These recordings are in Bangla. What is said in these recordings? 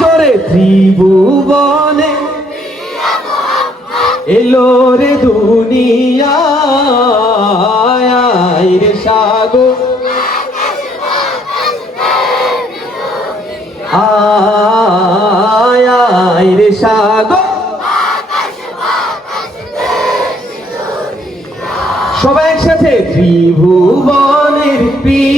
জোরে ত্রিভুবনে এলো রে দুনিয়া রে সাগর। আয় রে সাগর। সবাই একসাথে ত্রিভুবনের প্রিয়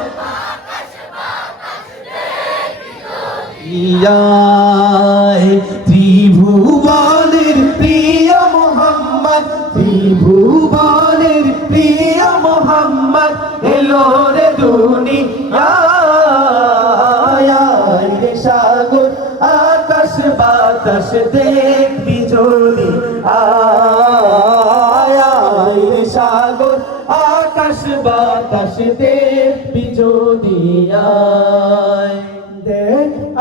ইয়ায় ত্রিভুবনের প্রিয় মোহাম্মদ, ত্রিভুবনের প্রিয় মোহাম্মদ, এলো রে দুনিয়ায় রে সাগর, আকাশ বাতাস দেখবি যদি আয় সাগর, আকাশ বাতাস দেখবি যদি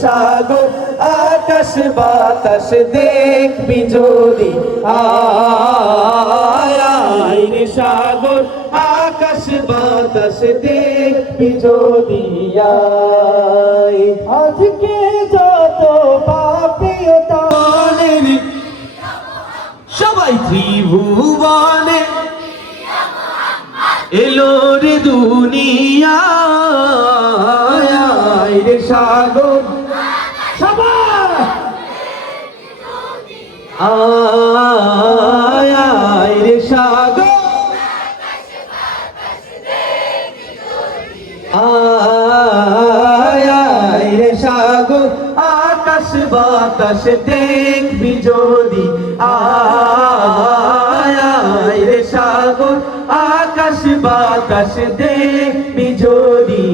সাগর আকাশ বাতাস দেখবি যদি আয় রে আকাশ বাতাস দেখবি যদি আজকে যত ভুবনের সবাই ত্রিভুবনে এলো রে দুনিয়া। আয় আয় রে সাগর। আয় আয় রে সাগর। আকাশ দেখবি যদি। আয় সাগর। আকাশ বাতাস দেখবি যদি।